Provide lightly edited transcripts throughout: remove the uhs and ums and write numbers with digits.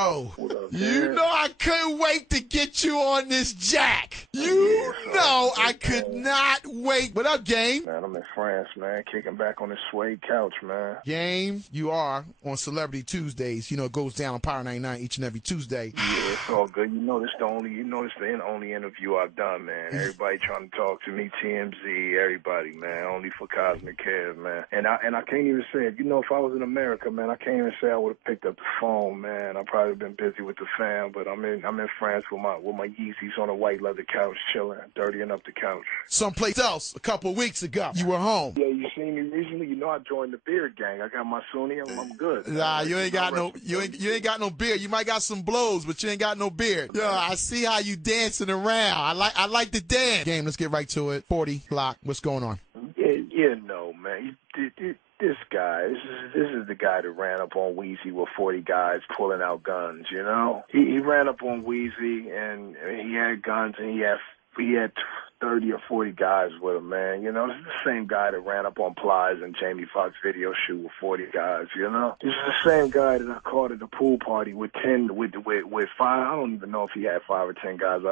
Yo, What up, you man? know I couldn't wait to get you on this jack. Yeah, You it's know all I good, could man. not wait. What up, Game? Man, I'm in France, man. Kicking back on this suede couch, man. Game, you are on Celebrity Tuesdays. You know, it goes down on Power 99 each and every Tuesday. Yeah, it's all good. You know this the only interview I've done, man. Everybody trying to talk to me, TMZ, everybody, man. Only for Cosmic Kev, man. And I can't even say it. You know, if I was in America, man, I can't even say I would have picked up the phone, man. I'd probably been busy with the fam, but I'm in France with my Yeezys on a white leather couch, chilling, dirtying up the couch. Someplace else a couple of weeks ago, you were home. Yeah, you seen me recently. You know I joined the beard gang. I got my Sunni. I'm good. Nah, you ain't got no beard. You might got some blows, but you ain't got no beard. Yo, I see how you dancing around. I like the dance. Game, let's get right to it. 40 Glocc, what's going on? Yeah, no, man. This guy, this is the guy that ran up on Weezy with 40 guys pulling out guns. You know, he ran up on Weezy and he had guns and he had 30 or 40 guys with him, man. You know, this is the same guy that ran up on Plies and Jamie Foxx video shoot with 40 guys, you know? This is the same guy that I caught at the pool party with 5. I don't even know if he had 5 or 10 guys.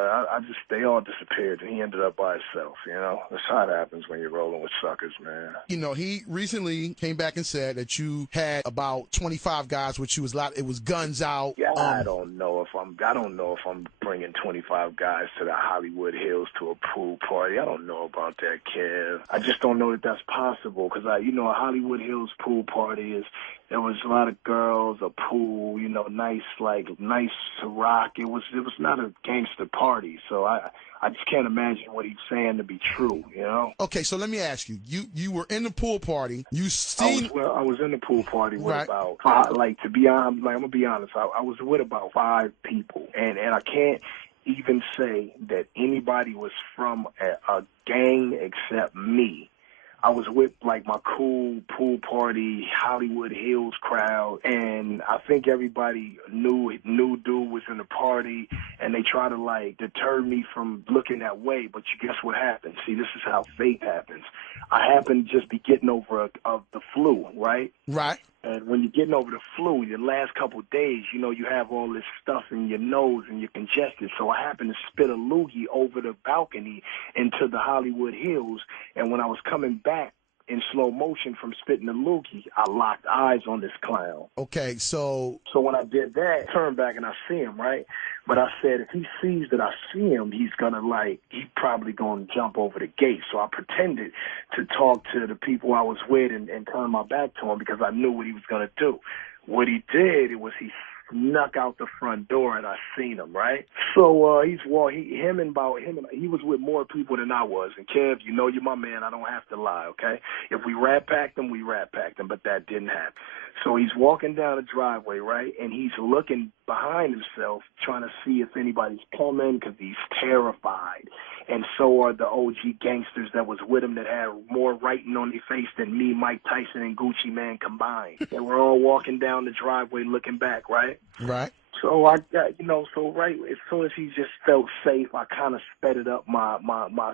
They all disappeared and he ended up by himself, you know? That's how it happens when you're rolling with suckers, man. You know, he recently came back and said that you had about 25 guys, which it was guns out. Yeah, I don't know if I'm bringing 25 guys to the Hollywood Hills to a pool party. I don't know about that, Kev. I just don't know that that's possible because a Hollywood Hills pool party there was a lot of girls, a pool, you know, nice rock. It was not a gangster party, so I just can't imagine what he's saying to be true, you know? Okay, so let me ask you. You were in the pool party. You seen... I was in the pool party with right. about 5, to be honest, I'm going to be honest, I was with about 5 people, and I can't even say that anybody was from a gang except me. I was with my cool pool party Hollywood Hills crowd, and I think everybody knew dude was in the party, and they try to deter me from looking that way. But you guess what happened? See, this is how fate happens. I happened to just be getting over the flu, right? Right. And when you're getting over the flu, your last couple of days, you know, you have all this stuff in your nose and you're congested. So I happened to spit a loogie over the balcony into the Hollywood Hills. And when I was coming back in slow motion from spitting the loogie, I locked eyes on this clown. Okay, so when I did that, I turned back and I see him, right? But I said, if he sees that I see him, he's probably going to jump over the gate. So I pretended to talk to the people I was with and turn my back to him because I knew what he was going to do. What he did was he snuck out the front door and I seen him, right? So he was with more people than I was. And Kev, you know you're my man. I don't have to lie, okay? If we rat-packed him, we rat-packed him, but that didn't happen. So he's walking down the driveway, right? And he's looking behind himself, trying to see if anybody's coming because he's terrified. And so are the OG gangsters that was with him that had more writing on their face than me, Mike Tyson, and Gucci Mane combined. And we're all walking down the driveway looking back, right? Right. So I got, right as soon as he just felt safe, I kind of sped up my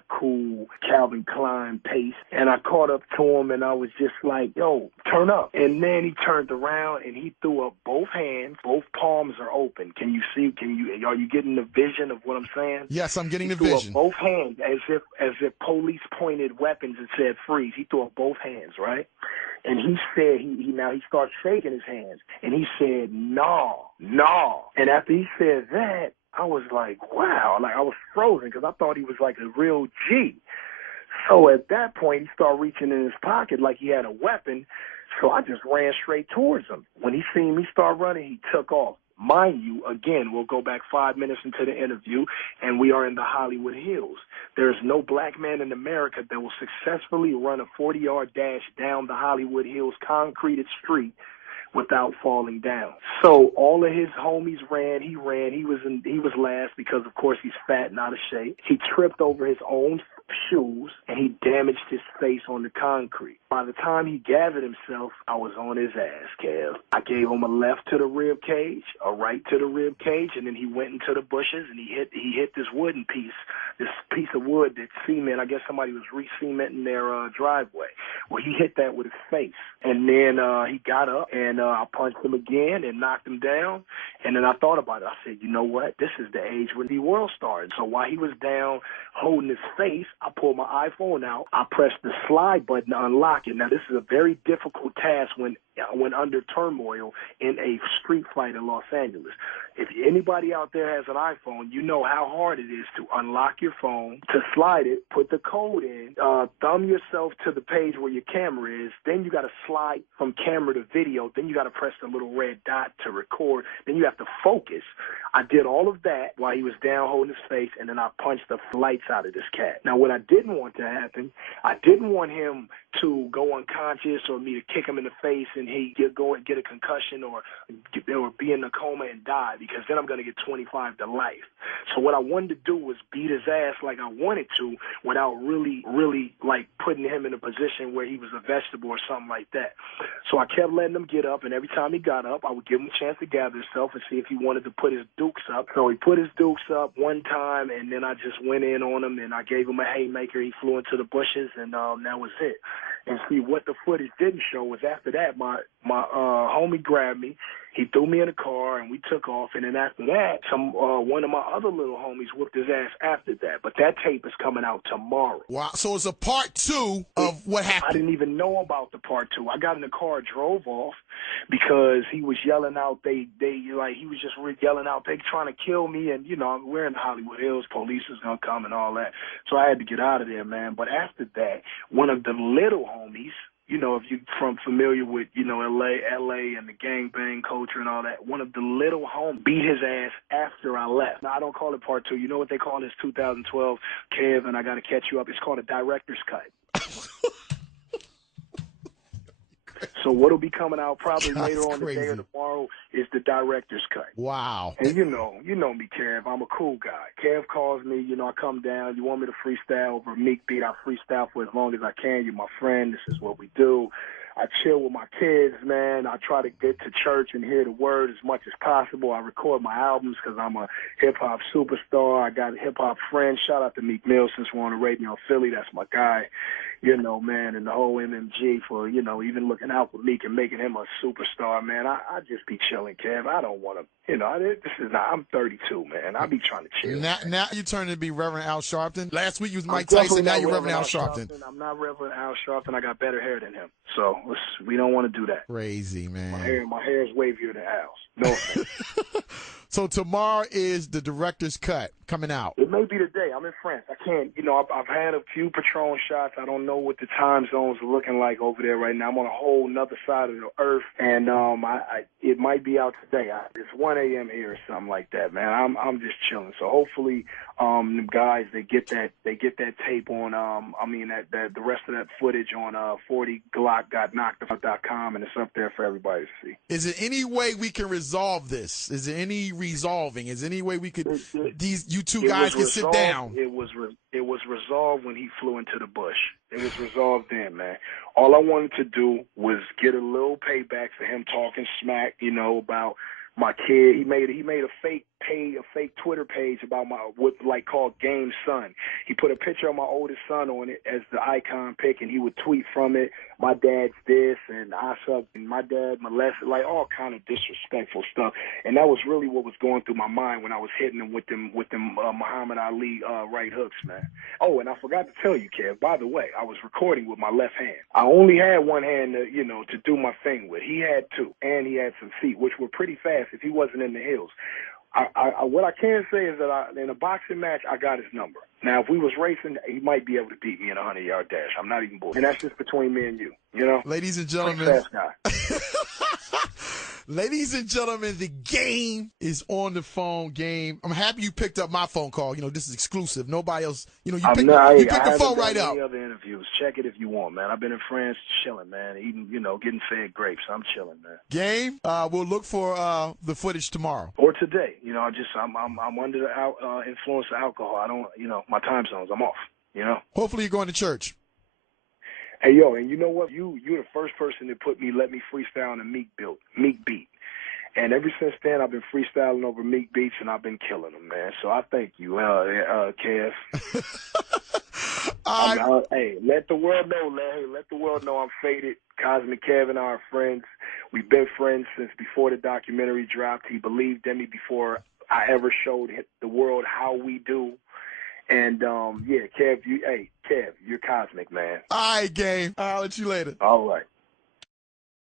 cool Calvin Klein pace, and I caught up to him, and I was just like, yo, turn up. And then he turned around, and he threw up both hands. Both palms are open. Are you getting the vision of what I'm saying? Yes, I'm getting the vision. vision. He threw up both hands as if police pointed weapons and said freeze. He threw up both hands, right? And he said, he starts shaking his hands, and he said, no. And after he said that, I was like, wow, I was frozen because I thought he was like a real G. So at that point, he started reaching in his pocket like he had a weapon, so I just ran straight towards him. When he seen me start running, he took off. Mind you, again, we'll go back 5 minutes into the interview, and we are in the Hollywood Hills. There is no black man in America that will successfully run a 40-yard dash down the Hollywood Hills concreted street without falling down. So all of his homies ran. He was last because, of course, he's fat and out of shape. He tripped over his own shoes, and he damaged his face on the concrete. By the time he gathered himself, I was on his ass, Kev. I gave him a left to the rib cage, a right to the rib cage, and then he went into the bushes, and he hit this wooden piece this piece of wood that cement. I guess somebody was re-cementing their driveway. Well, he hit that with his face, and then he got up, and I punched him again and knocked him down. And then I thought about it. I said, you know what? This is the age when the world started. So while he was down holding his face, I pulled my iPhone out. I pressed the slide button to unlock it. Now, this is a very difficult task when under turmoil in a street fight in Los Angeles. If anybody out there has an iPhone, you know how hard it is to unlock your phone, to slide it, put the code in, thumb yourself to the page where your camera is, then you got to slide from camera to video, then you got to press the little red dot to record, then you have to focus. I did all of that while he was down holding his face, and then I punched the lights out of this cat. Now, what I didn't want to happen, I didn't want him to go unconscious or me to kick him in the face and he go and get a concussion or be in a coma and die, because then I'm going to get 25 to life. So what I wanted to do was beat his ass like I wanted to without really like putting him in a position where he was a vegetable or something like that. So I kept letting him get up, and every time he got up, I would give him a chance to gather himself and see if he wanted to put his dukes up. So he put his dukes up one time, and then I just went in on him, and I gave him a haymaker. He flew into the bushes, and that was it. And see, what the footage didn't show was after that, my homie grabbed me. He threw me in a car, and we took off. And then after that, one of my other little homies whooped his ass after that. But that tape is coming out tomorrow. Wow. So it's a part 2 of what happened. I didn't even know about the part 2. I got in the car, drove off, because he was yelling out. He was just yelling out, they trying to kill me. And, you know, we're in Hollywood Hills. Police is going to come and all that. So I had to get out of there, man. But after that, one of the little homies, you know, if you're familiar with, you know, LA and the gangbang culture and all that, one of the little homies beat his ass after I left. Now, I don't call it part 2. You know what they call this 2012, Kev, and I got to catch you up? It's called a director's cut. So what'll be coming out probably later on today or tomorrow is the director's cut. Wow. And you know me, Kev. I'm a cool guy. Kev calls me, you know, I come down. You want me to freestyle over a Meek beat? I freestyle for as long as I can. You're my friend. This is what we do. I chill with my kids, man. I try to get to church and hear the word as much as possible. I record my albums because I'm a hip-hop superstar. I got hip-hop friends. Shout out to Meek Mill since we're on the radio in Philly. That's my guy, you know, man, and the whole MMG for, you know, even looking out for Meek and making him a superstar, man. I just be chilling, Kev. I don't want to, you know, I'm 32, man. I be trying to chill. Now you turn to be Reverend Al Sharpton. Last week you was Mike Tyson. Now you're Reverend Al Sharpton. I'm not Reverend Al Sharpton. I got better hair than him. So we don't want to do that. Crazy, man. My hair is wavier than Al's. No offense. So tomorrow is the director's cut coming out. It may be today. I'm in France. I can't, you know, I've had a few Patron shots. I don't know what the time zones are looking like over there right now. I'm on a whole nother side of the earth, and it might be out today. It's 1 a.m. here or something like that, man. I'm just chilling. So hopefully, the guys they get that tape on. The rest of that footage on 40Glocc.com, and it's up there for everybody to see. Is there any way we can resolve this? Is there any resolving? Is there any way we could you two guys can sit down? It was resolved when he flew into the bush. It was resolved then, man. All I wanted to do was get a little payback for him talking smack, you know, about my kid. He made a fake Twitter page about called Game Son. He put a picture of my oldest son on it as the icon pic, and he would tweet from it, my dad's this, and I sucked, and my dad molested, like all kind of disrespectful stuff. And that was really what was going through my mind when I was hitting him with them Muhammad Ali right hooks, man. Oh, and I forgot to tell you, Kev, by the way, I was recording with my left hand. I only had one hand to do my thing with. He had two, and he had some feet, which were pretty fast if he wasn't in the hills. What I can say is that in a boxing match, I got his number. Now, if we was racing, he might be able to beat me in a 100-yard dash. I'm not even bullshit. And that's just between me and you, you know? Ladies and gentlemen. Fast guy. Ladies and gentlemen, the game is on the phone. Game. I'm happy you picked up my phone call. You know, this is exclusive. Nobody else. You know, you picked the phone right up. Any other interviews? Check it if you want, man. I've been in France chilling, man. Eating, getting fed grapes. I'm chilling, man. Game. We'll look for the footage tomorrow or today. I'm under the influence of alcohol. I don't, my time zones. I'm off. Hopefully, you're going to church. Hey, yo, and you know what? You're the first person that let me freestyle on a Meek beat. And ever since then, I've been freestyling over Meek beats, and I've been killing them, man. So I thank you, Kev. Hey, let the world know, man. Hey, let the world know I'm faded. Cosmic Kev and I are friends. We've been friends since before the documentary dropped. He believed in me before I ever showed the world how we do. And, yeah, Kev, you're cosmic, man. All right, gang. I'll let you later. All right.